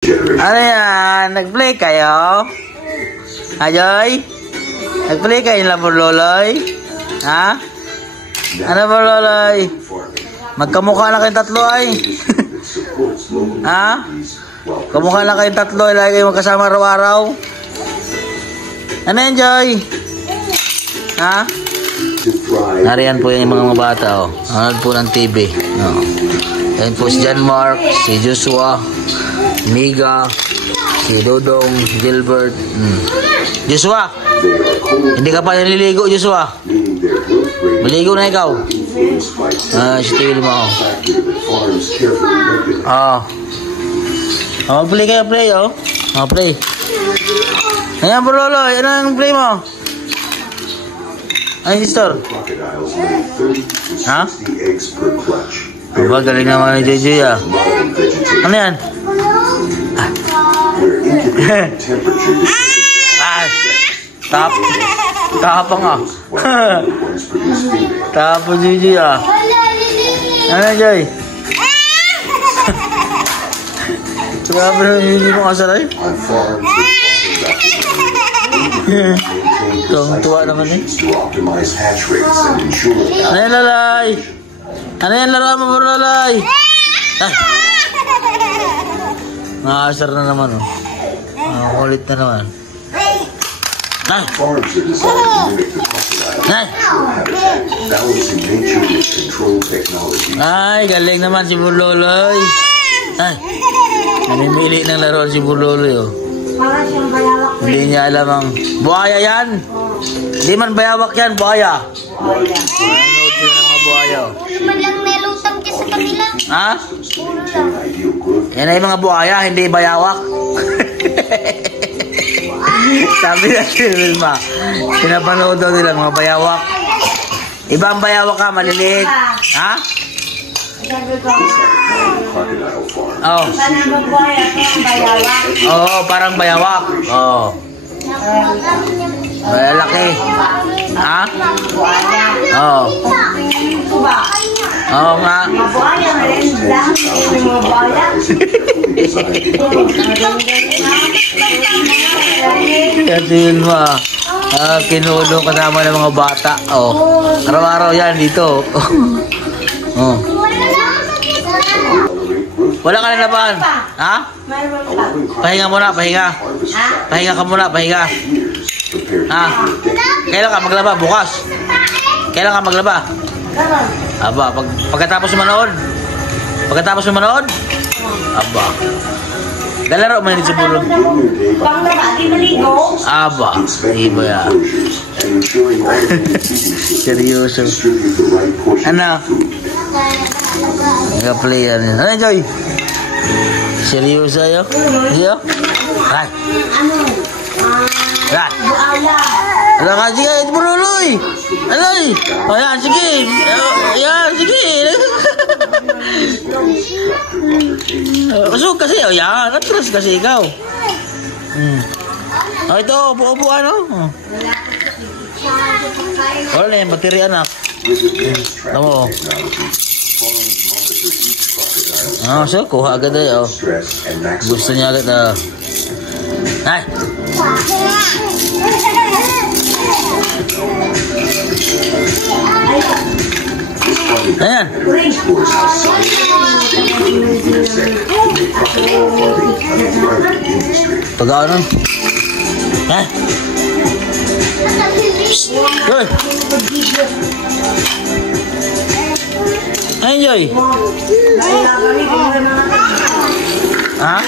Ano yan? Nag-play kayo? Ayoy? Nag-play kayo na Loloy? Ha? Ano ba Loloy? Magkamukha na kayong tatlo ay. Ha? Kamukha na kayong tatlo ay lagi kayong magkasama araw-araw. Ano yan Joy? Ha? Nariyan po yung mga bata oh. Nanonood po ng TV. Oh. Ayan po si John Mark, si Joshua, Miga, si Dodong, si Gilbert. Joshua, hindi ka pa naliligo Joshua. Maligo na ikaw. Si Tili mo. Play kayo, play oh. Play. Ayan po Lolo, ano ang play mo? Ano yung store? Ha? Aba, galing naman ni JJ ah. Ano yan? Tapang ah. Tapang JJ ah. Ano yan Joy? Grabe na JJ mo kasalay? Tuwa naman eh. Ano yan lalay? Ano yan laro mo bro lalay? Ay! Nakasar na naman oh. Kulit na naman. Ay! Ay! Galing naman si Burloloy. Ay! Namimili ng laro si Burloloy oh. Hindi niya alam ang buhaya yan. Hindi man bayawak yan, buhaya. Nanonood sila ng mga buhaya oh. Man lang nelutang ka sa kanila. Ha? Yan ay mga buhaya, hindi bayawak. Sabi na si Wilma, pinapanood daw nila mga bayawak. Ibang bayawak ka, maliliit. Ha? Oh. Oo, parang bayawak. Oo. Malalaki. Ha? Oo. Oo nga. Kasi yun ma. Kinulo kasama ng mga bata. Oh. Araw-araw yan dito. Oh. Wala ka na laban. Ha? Pahinga muna, pahinga. Pahinga ka muna, pahinga. Ha? Kailan ka maglaba? Bukas. Kailan ka maglaba? Aba, pagkatapos manood? Pagkatapos manood? Aba. Galaro man sa bulong. Panglaba, di maligo. Aba, iba yan. Seryoso. Ano? Nag-play yan. Ano Joy? Seryoso yun? Iyo? Ay. Ay. Ano ka? Sige, ito mo Loloy. Aloy. O yan, sige. Yan, sige. Usog kasi. O yan, atras kasi ikaw. O ito, upo-upo ano? Wala na yung bateri anak. Tama o. So kuha agad ay oh. Gusto niya agad ah. Ay. Ayan. Pag-awa nun. Eh. Joy. Ayan Joy. Ha?